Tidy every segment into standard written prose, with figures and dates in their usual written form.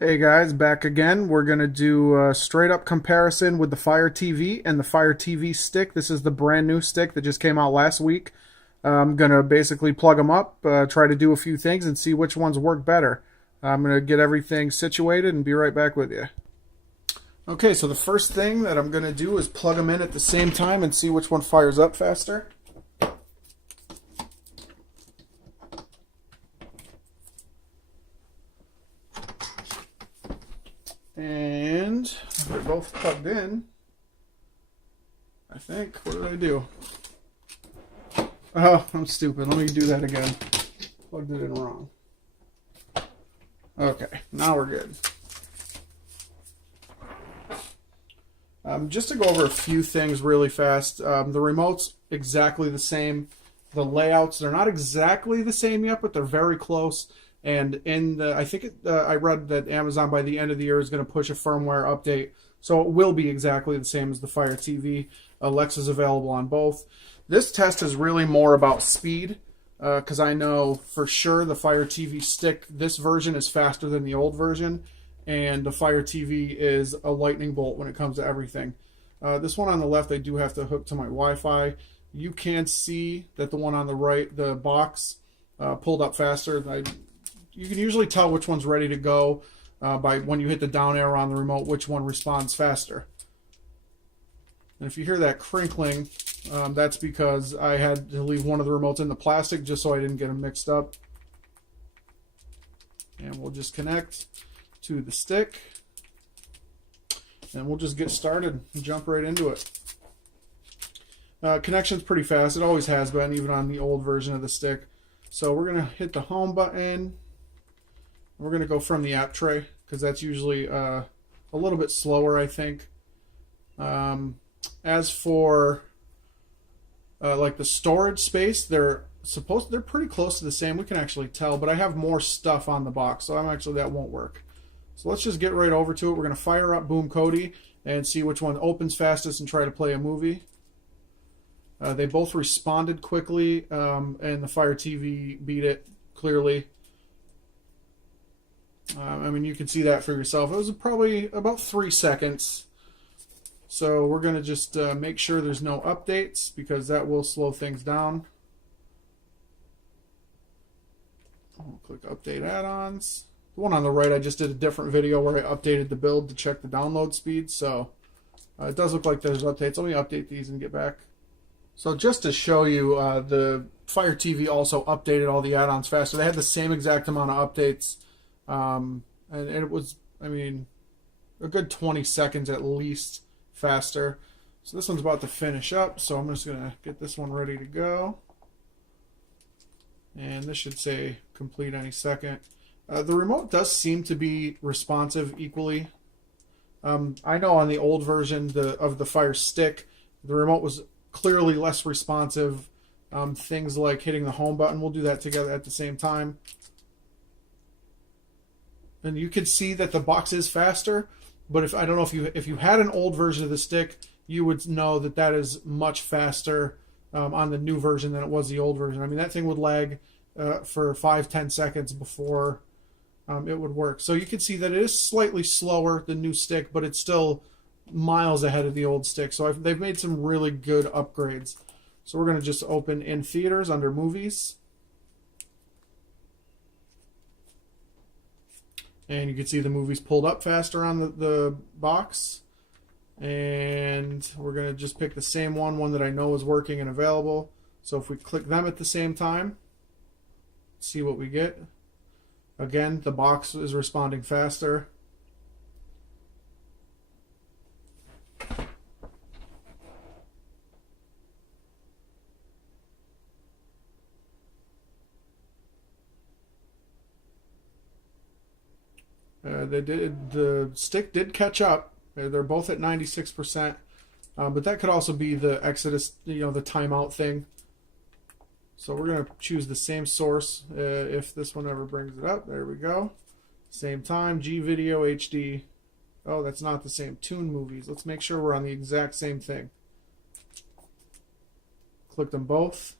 Hey guys, back again. We're going to do a straight up comparison with the Fire TV and the Fire TV stick. This is the brand new stick that just came out last week. I'm going to basically plug them up, try to do a few things, and see which ones work better. I'm going to get everything situated and be right back with you. Okay, so the first thing that I'm going to do is plug them in at the same time and see which one fires up faster. And they're both plugged in. I think. What did I do? Oh, I'm stupid. Let me do that again. Plugged it in wrong. Okay, now we're good. Just to go over a few things really fast. The remote's exactly the same. The layouts, they're not exactly the same yet, but they're very close. And I think I read that Amazon by the end of the year is going to push a firmware update, so it will be exactly the same as the Fire TV. Alexa's available on both. This test is really more about speed, because I know for sure the Fire TV stick, this version is faster than the old version, and the Fire TV is a lightning bolt when it comes to everything. This one on the left, I do have to hook to my Wi-Fi. You can see that the one on the right, the box, pulled up faster. You can usually tell which one's ready to go by when you hit the down arrow on the remote, which one responds faster. And if you hear that crinkling, that's because I had to leave one of the remotes in the plastic just so I didn't get them mixed up. And we'll just connect to the stick. And we'll just get started and jump right into it. Connection's pretty fast. It always has been, even on the old version of the stick. So we're going to hit the home button. We're going to go from the app tray because that's usually a little bit slower, I think. As for like the storage space, they're pretty close to the same. We can actually tell, but I have more stuff on the box, so that won't work. So let's just get right over to it. We're going to fire up Boom Kodi and see which one opens fastest and try to play a movie. They both responded quickly, and the Fire TV beat it clearly. I mean, you can see that for yourself. It was probably about 3 seconds. So we're going to just make sure there's no updates because that will slow things down. I'll click Update Add-ons. The one on the right, I just did a different video where I updated the build to check the download speed. So it does look like there's updates. Let me update these and get back. So just to show you, the Fire TV also updated all the add-ons faster. They had the same exact amount of updates. And it was, I mean, a good 20 seconds at least faster. So this one's about to finish up, so I'm just going to get this one ready to go. And this should say complete any second. The remote does seem to be responsive equally. I know on the old version of the Fire Stick, the remote was clearly less responsive. Things like hitting the home button, we'll do that together at the same time. And you can see that the box is faster, but I don't know if you had an old version of the stick, you would know that is much faster on the new version than it was the old version. I mean, that thing would lag for 5-10 seconds before it would work. So you can see that it is slightly slower, the new stick, but it's still miles ahead of the old stick. So they've made some really good upgrades. So we're going to just open in theaters under movies. And you can see the movies pulled up faster on the box. And we're going to just pick the same one that I know is working and available. So if we click them at the same time, see what we get. Again, the box is responding faster. The stick did catch up. They're both at 96%, but that could also be the Exodus, the timeout thing. So we're going to choose the same source if this one ever brings it up. There we go. Same time, G Video HD. Oh, that's not the same. Toon Movies. Let's make sure we're on the exact same thing. Click them both.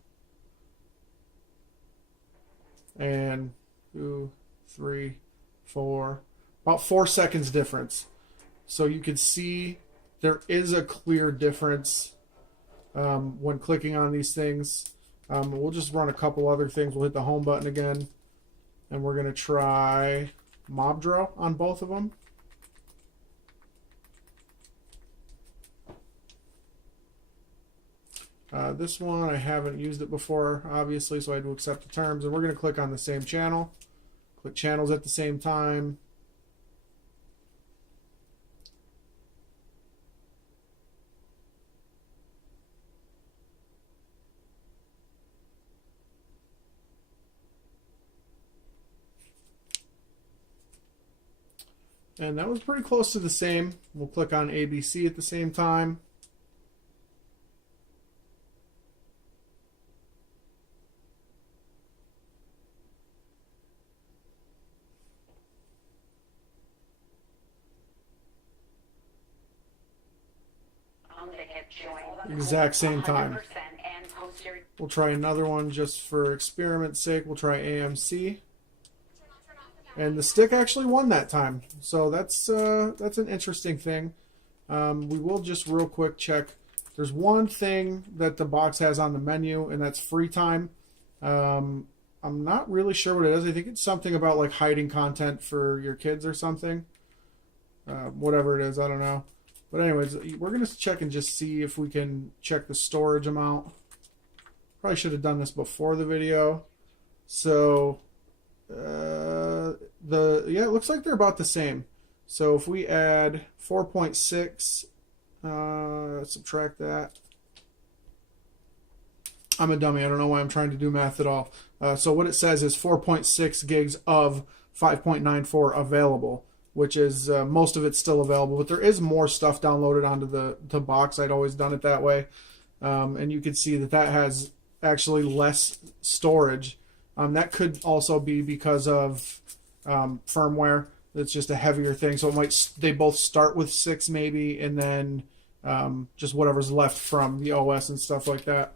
And 2, 3, 4, about 4 seconds difference. So you can see there is a clear difference when clicking on these things. We'll just run a couple other things. We'll hit the home button again, and we're going to try Mob Draw on both of them. This one, I haven't used it before, obviously, so I had to accept the terms. And we're going to click on the same channel. Click channels at the same time. And that was pretty close to the same. We'll click on ABC at the same time. Exact same time. We'll try another one just for experiment's sake. We'll try AMC. And the stick actually won that time. So that's an interesting thing. We will just real quick check. There's one thing that the box has on the menu, and that's free time. I'm not really sure what it is. I think it's something about like hiding content for your kids or something. Whatever it is, I don't know. But anyways, we're going to check and just see if we can check the storage amount. Probably should have done this before the video. So, yeah, it looks like they're about the same. So if we add 4.6, subtract that. I'm a dummy. I don't know why I'm trying to do math at all. So what it says is 4.6 gigs of 5.94 available, which is most of it's still available, but there is more stuff downloaded onto the box. I'd always done it that way. And you can see that that has actually less storage. That could also be because of firmware. It's just a heavier thing. So it might, they both start with 6 maybe, and then just whatever's left from the OS and stuff like that.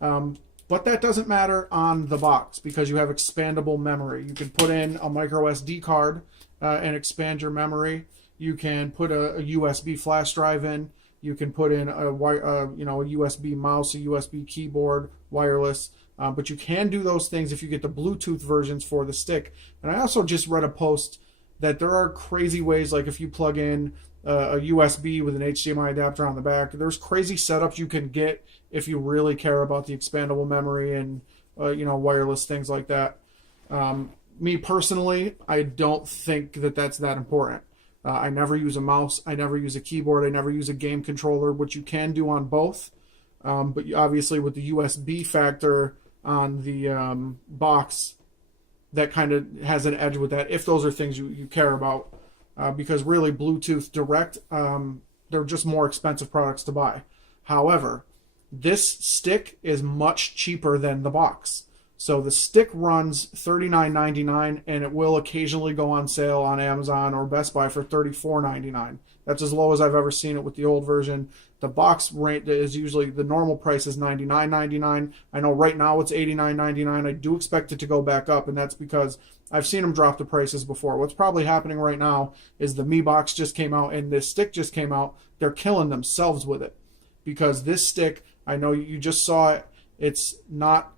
But that doesn't matter on the box because you have expandable memory. You can put in a micro SD card and expand your memory. You can put a USB flash drive in. You can put in a USB mouse, a USB keyboard, wireless. But you can do those things if you get the Bluetooth versions for the stick. And I also just read a post that there are crazy ways, like if you plug in a USB with an HDMI adapter on the back, there's crazy setups you can get if you really care about the expandable memory and wireless things like that. Me personally, I don't think that that's that important. I never use a mouse. I never use a keyboard. I never use a game controller, which you can do on both. But obviously with the USB factor on the box, that kind of has an edge with that, if those are things you care about. Because really, Bluetooth Direct, they're just more expensive products to buy. However, this stick is much cheaper than the box. So the stick runs $39.99, and it will occasionally go on sale on Amazon or Best Buy for $34.99. That's as low as I've ever seen it with the old version. The box rate is usually, the normal price is $99.99. I know right now it's $89.99. I do expect it to go back up, and that's because I've seen them drop the prices before. What's probably happening right now is the Mi Box just came out and this stick just came out. They're killing themselves with it because this stick, I know you just saw it, it's not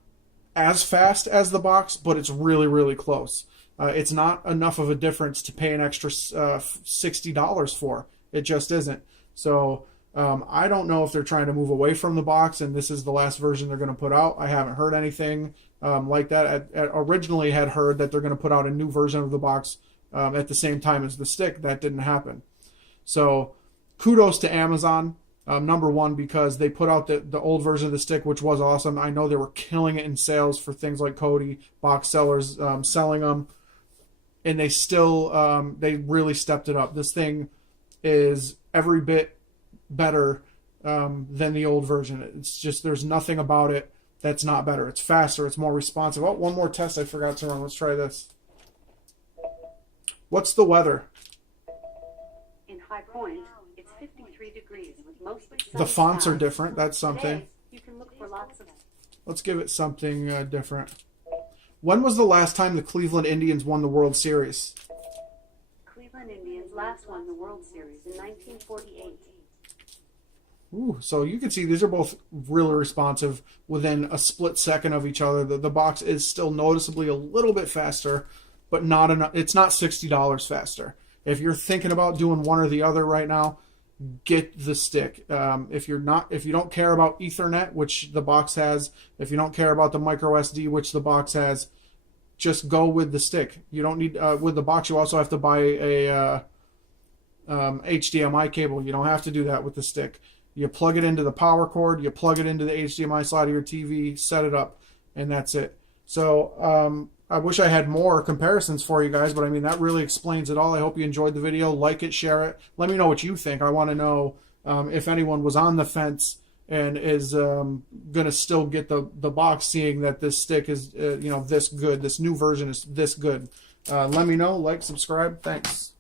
as fast as the box, but it's really, really close. It's not enough of a difference to pay an extra $60 for. It just isn't. So I don't know if they're trying to move away from the box and this is the last version they're going to put out. I haven't heard anything like that. I originally had heard that they're going to put out a new version of the box at the same time as the stick. That didn't happen. So kudos to Amazon. Number one, because they put out the old version of the stick, which was awesome. I know they were killing it in sales for things like Kodi, box sellers selling them. And they still, they really stepped it up. This thing is every bit better than the old version. It's just, there's nothing about it that's not better. It's faster. It's more responsive. Oh, one more test I forgot to run. Let's try this. What's the weather? In High Point, it's 53 degrees with mostly The fonts are different. That's something. Today, you can look for lots of... Let's give it something different. When was the last time the Cleveland Indians won the World Series? Cleveland Cleveland Indians last won the World Series in 1948. Ooh, so you can see these are both really responsive within a split second of each other. The box is still noticeably a little bit faster, but not enough. It's not $60 faster. If you're thinking about doing one or the other right now, get the stick. If you don't care about Ethernet, which the box has, if you don't care about the micro SD, which the box has, just go with the stick. You don't need with the box. You also have to buy a HDMI cable. You don't have to do that with the stick. You plug it into the power cord, you plug it into the HDMI slot of your TV, set it up, and that's it. So I wish I had more comparisons for you guys, but I mean, that really explains it all. I hope you enjoyed the video. Like it, share it. Let me know what you think. I want to know if anyone was on the fence and is going to still get the box, seeing that this stick is this good. This new version is this good. Let me know. Like, subscribe. Thanks.